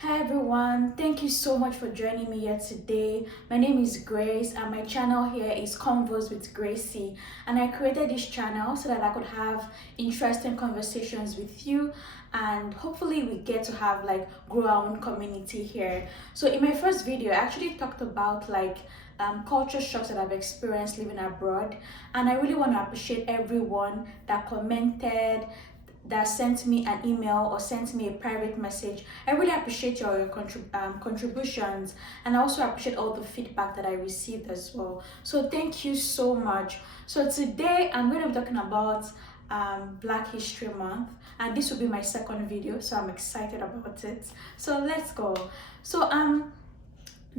Hi everyone, thank you so much for joining me here today. My name is Grace and my channel here is Convos with Gyasi, and I created this channel so that I could have interesting conversations with you, and hopefully we get to have grow our own community here. So in my first video I actually talked about culture shocks that I've experienced living abroad, and I really want to appreciate everyone that commented, that sent me an email or sent me a private message. I really appreciate your contributions, and I also appreciate all the feedback that I received as well. So thank you so much. So today I'm going to be talking about Black History Month, and this will be my second video, so I'm excited about it. So let's go. So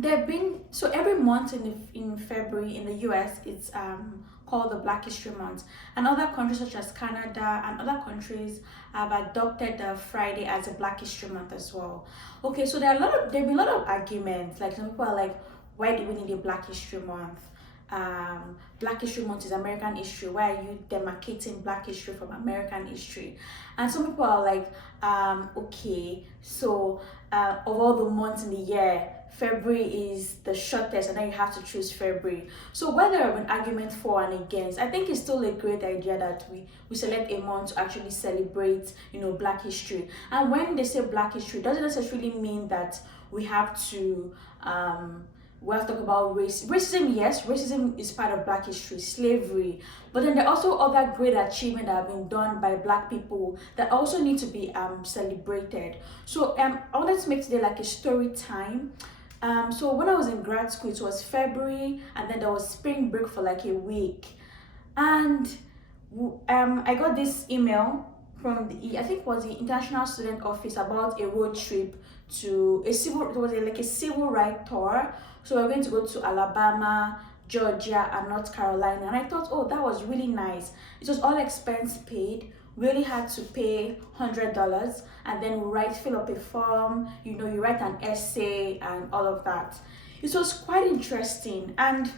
every month in February in the US, it's called the Black History Month, and other countries such as Canada and other countries have adopted the Friday as a Black History Month as well. Okay, so there've been a lot of arguments. Like some people are like, why do we need a Black History Month? Black History Month is American history. Why are you demarcating Black history from American history? And some people are like, okay, so of all the months in the year, February is the shortest, and then you have to choose February. So whether there have been arguments for and against, I think it's still a great idea that we select a month to actually celebrate, Black history. And when they say Black history, it doesn't necessarily mean that we have to talk about race. Racism, yes, racism is part of Black history, slavery, but then there are also other great achievements that have been done by Black people that also need to be celebrated. So I wanted to make today like a story time. So when I was in grad school, it was February, and then there was spring break for like a week, and I got this email from I think it was the International Student Office about a road trip to like a civil rights tour. So we're going to go to Alabama, Georgia, and North Carolina, and I thought, oh, that was really nice. It was all expense paid. We only had to pay $100, and then fill up a form, you write an essay and all of that. It was quite interesting, and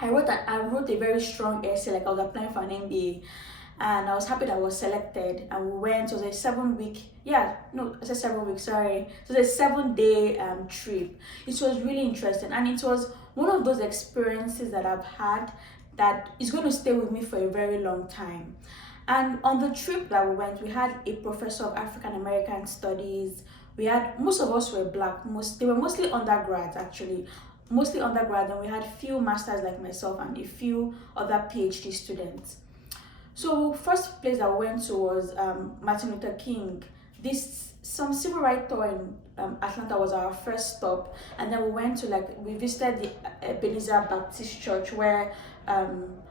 I wrote a very strong essay, like I was applying for an MBA, and I was happy that I was selected. And we went. It was a 7 week, yeah, no, I said 7 weeks, sorry. It was a 7 day trip. It was really interesting, and it was one of those experiences that I've had that is going to stay with me for a very long time. And on the trip that we went, we had a professor of African American studies. Most of us were Black. They were mostly undergrads, actually, mostly undergrad, and we had few masters like myself and a few other PhD students. So first place that we went to was Martin Luther King. Some civil rights tour in Atlanta was our first stop, and then we visited the Ebenezer Baptist Church, where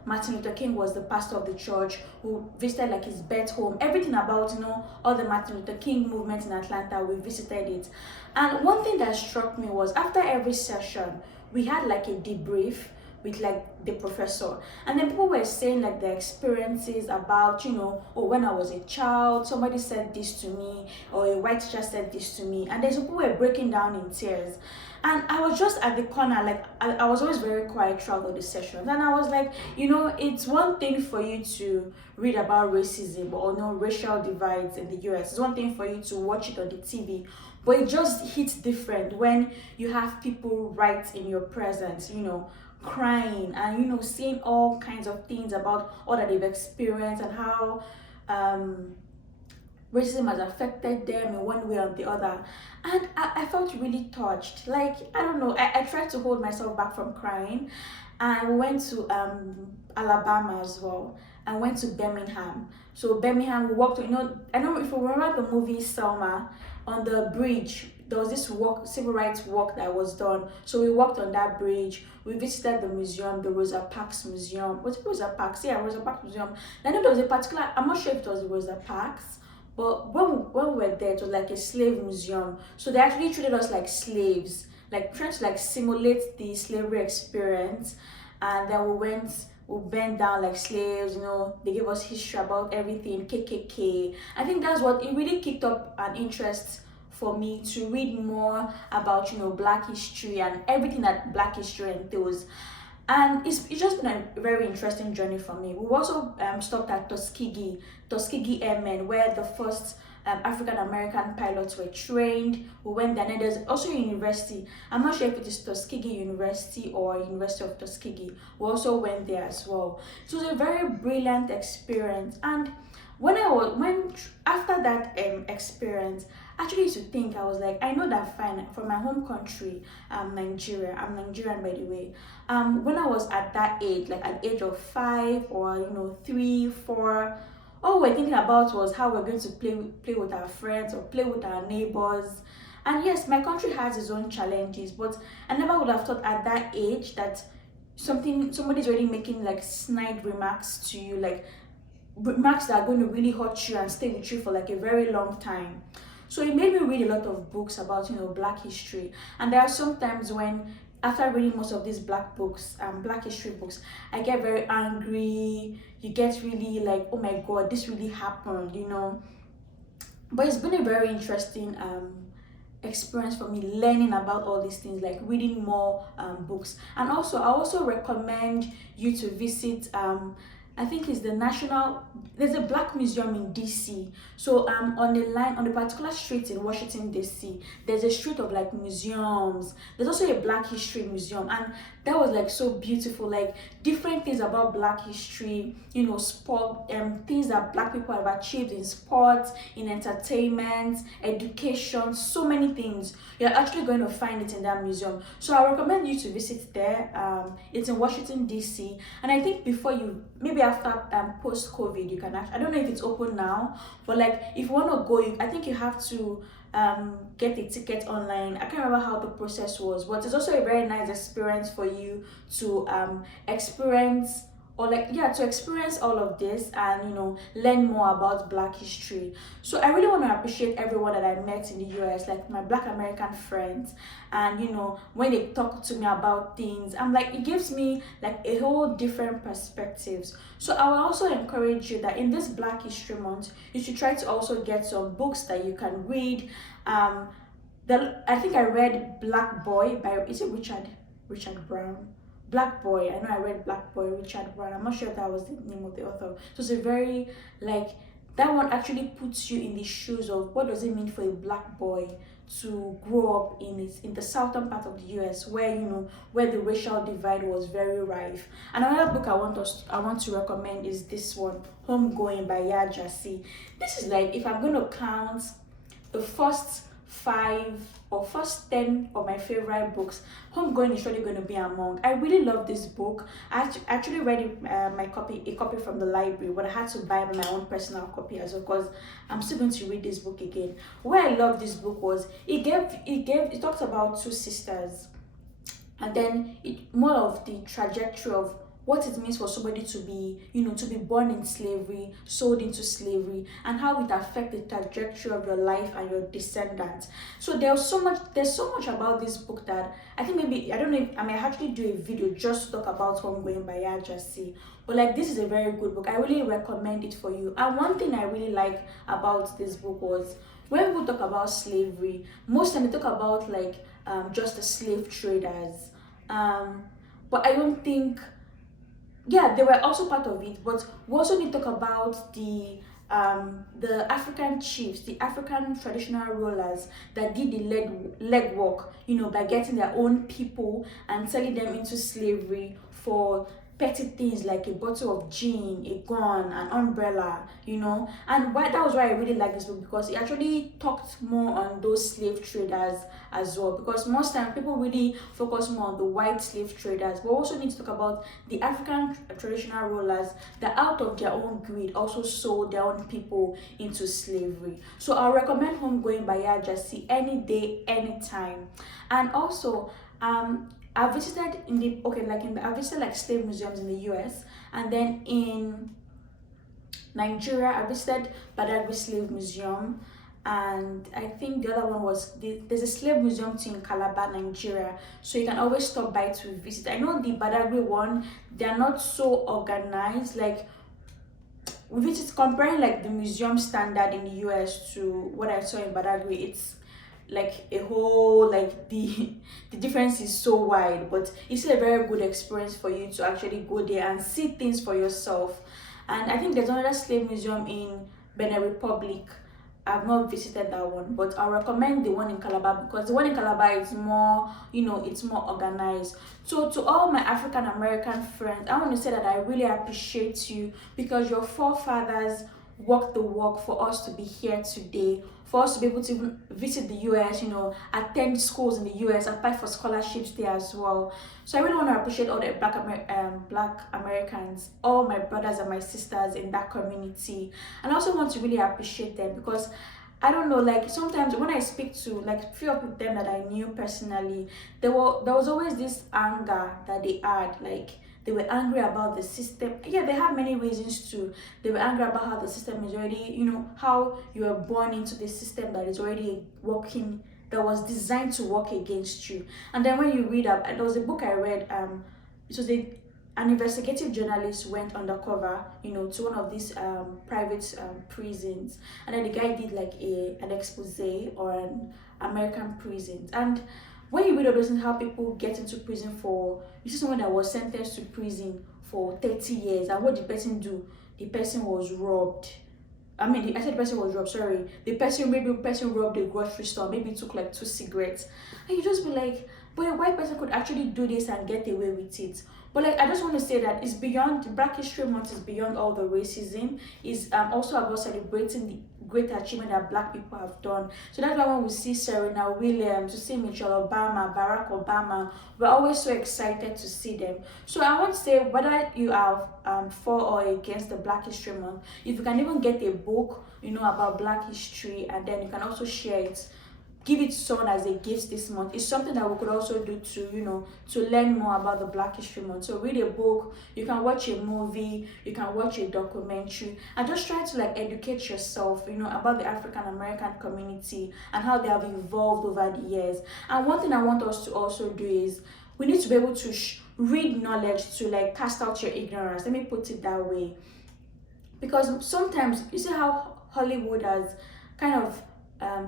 Martin Luther King was the pastor of the church, who visited like his birth home, everything about all the Martin Luther King movement in Atlanta. We visited it, and one thing that struck me was after every session we had like a debrief with like the professor, and then people were saying like their experiences about oh, when I was a child somebody said this to me, or a white teacher said this to me, and then some people were breaking down in tears. And I was just at the corner, like I was always very quiet throughout all the sessions, and I was like, it's one thing for you to read about racism or racial divides in the US. It's one thing for you to watch it on the TV, but it just hits different when you have people right in your presence, crying and seeing all kinds of things about all that they've experienced, and how racism has affected them in one way or the other. And I felt really touched. Like, I don't know, I tried to hold myself back from crying. And we went to Alabama as well, and went to Birmingham. So Birmingham, we walked, I don't know if you remember the movie Selma. On the bridge there was this civil rights walk that was done, so we walked on that bridge. We visited the museum, the Rosa Parks Museum. Was it Rosa Parks? Yeah, Rosa Parks Museum. I know there was a particular, I'm not sure if it was Rosa Parks, but when we were there, it was like a slave museum. So they actually treated us like slaves, like trying to like simulate the slavery experience. And then we bent down like slaves. They gave us history about everything, KKK. I think that's what it really kicked up an interest for me to read more about Black history and everything that Black history entails. And it's just been a very interesting journey for me. We also stopped at Tuskegee Airmen, where the first African American pilots were trained. We went there, and there's also a university. I'm not sure if it is Tuskegee University or University of Tuskegee. We also went there as well. So it was a very brilliant experience. And when after that experience, I actually used to think, I was like, I know that fine from my home country, Nigeria. I'm Nigerian, by the way. When I was at that age, like at the age of 5 or 3, 4, all we're thinking about was how we're going to play with our friends or play with our neighbors. And yes, my country has its own challenges, but I never would have thought at that age that somebody's already making like snide remarks to you, like remarks that are going to really hurt you and stay with you for like a very long time. So it made me read a lot of books about Black history. And there are some times when, after reading most of these Black books, Black history books, I get very angry. You get really like, oh my God, this really happened. But it's been a very interesting experience for me, learning about all these things, like reading more books. And also, I also recommend you to visit I think it's there's a Black museum in DC. So on the particular street in Washington DC, there's a street of like museums. There's also a Black history museum, and that was like so beautiful, like different things about Black history, sport, things that Black people have achieved in sports, in entertainment, education, so many things. You're actually going to find it in that museum. So I recommend you to visit there. It's in Washington DC, and I think before maybe after post-COVID, you can I don't know if it's open now, but like if you want to go, I think you have to get a ticket online. I can't remember how the process was, but it's also a very nice experience for you to experience to experience all of this and learn more about Black history. So I really want to appreciate everyone that I met in the US, like my Black American friends, and when they talk to me about things, I'm like, it gives me like a whole different perspectives. So I will also encourage you that in this Black History Month, you should try to also get some books that you can read. I think I read Black Boy by, is it Richard Brown? Black Boy. I know I read Black Boy, Richard Brown. I'm not sure if that was the name of the author. So it's a very, like, that one actually puts you in the shoes of what does it mean for a Black boy to grow up in the southern part of the US, where where the racial divide was very rife. And another book I want to recommend is this one, Homegoing by Gyasi. This is like, if I'm going to count the first 5 or first 10 of my favorite books, Homegoing is surely going to be among. I really love this book. I actually read it, a copy from the library, but I had to buy my own personal copy as well, because I'm still going to read this book again. Where I love this book was it talks about 2 sisters, and then more of the trajectory of what it means for somebody to be, to be born in slavery, sold into slavery, and how it affects the trajectory of your life and your descendants. So there's so much about this book that I think maybe, I don't know if I may actually do a video just to talk about Homegoing by Gyasi. But like, this is a very good book. I really recommend it for you. And one thing I really like about this book was, when people talk about slavery, most time they talk about like just the slave traders. But I don't think, yeah, they were also part of it, but we also need to talk about the African chiefs, the African traditional rulers that did the legwork, by getting their own people and selling them into slavery for petty things like a bottle of gin, a gun, an umbrella, and that was why I really like this book, because it actually talked more on those slave traders as well, because most times people really focus more on the white slave traders, but also need to talk about the African traditional rulers that out of their own greed also sold their own people into slavery. So I'll recommend Homegoing by Gyasi any day, anytime. And also I visited I visited like slave museums in the US, and then in Nigeria I visited Badagry Slave Museum, and I think the other one was there's a slave museum too in Calabar, Nigeria, so you can always stop by to visit. I know the Badagry one, they're not so organized, like with it comparing like the museum standard in the US to what I saw in Badagry. It's like a whole, like the difference is so wide, but it's still a very good experience for you to actually go there and see things for yourself. And I think there's another slave museum in Benin Republic, I've not visited that one, but I'll recommend the one in Calabar because the one in Calabar is more, it's more organized. So to all my African American friends, I want to say that I really appreciate you because your forefathers walked the walk for us to be here today, for us to be able to even visit the US, attend schools in the US, apply for scholarships there as well. So I really want to appreciate all the Black Americans, all my brothers and my sisters in that community, and I also want to really appreciate them because I don't know, like sometimes when I speak to like few of them that I knew personally, there was always this anger that they had, like they were angry about the system. Yeah, they had many reasons to. They were angry about how the system is already, how you were born into the system that is already working, that was designed to work against you. And then when you read up, there was a book I read, it was an investigative journalist went undercover, to one of these private prisons, and then the guy did like an expose or an American prison. And when you read all those things, how people get into prison for, you see someone that was sentenced to prison for 30 years, and what the person do? The person was robbed. I said the person was robbed, sorry. Maybe the person robbed a grocery store, maybe took like 2 cigarettes. And you just be like, but a white person could actually do this and get away with it. But like, I just want to say that it's beyond, Black History Month is beyond all the racism. It's also about celebrating the great achievement that Black people have done. So that's why when we see Serena Williams, we see Michelle Obama, Barack Obama, we're always so excited to see them. So I want to say, whether you are for or against the Black History Month, if you can even get a book, about Black history, and then you can also share it, give it to someone as a gift this month. It's something that we could also do to learn more about the Black History Month. So read a book, you can watch a movie, you can watch a documentary, and just try to like educate yourself, about the African American community and how they have evolved over the years. And one thing I want us to also do is we need to be able to read knowledge to like cast out your ignorance. Let me put it that way. Because sometimes you see how Hollywood has kind of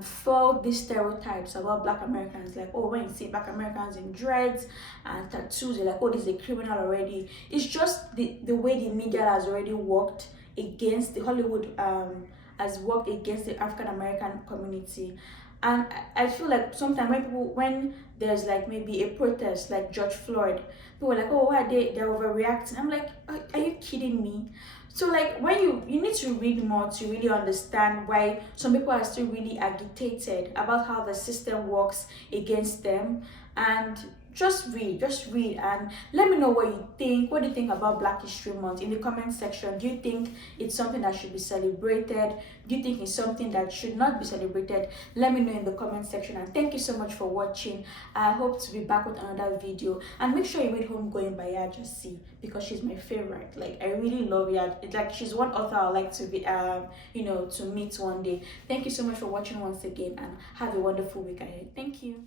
foiled these stereotypes about Black Americans, like, oh, when you see Black Americans in dreads and tattoos, you're like, oh, this is a criminal already. It's just the way the media has already worked against the Hollywood, has worked against the African American community. And I feel like sometimes when there's like maybe a protest like George Floyd, people are like, oh, why they're overreacting. I'm like, are you kidding me? So like, when you need to read more to really understand why some people are still really agitated about how the system works against them. And just read and let me know what you think. What do you think about Black History Month in the comment section? Do you think it's something that should be celebrated? Do you think it's something that should not be celebrated? Let me know in the comment section. And thank you so much for watching. I hope to be back with another video, and make sure you read Homegoing by Gyasi because she's my favorite. Like, I really love her. It's like she's one author I like to be to meet one day. Thank you so much for watching once again, and have a wonderful week ahead. Thank you.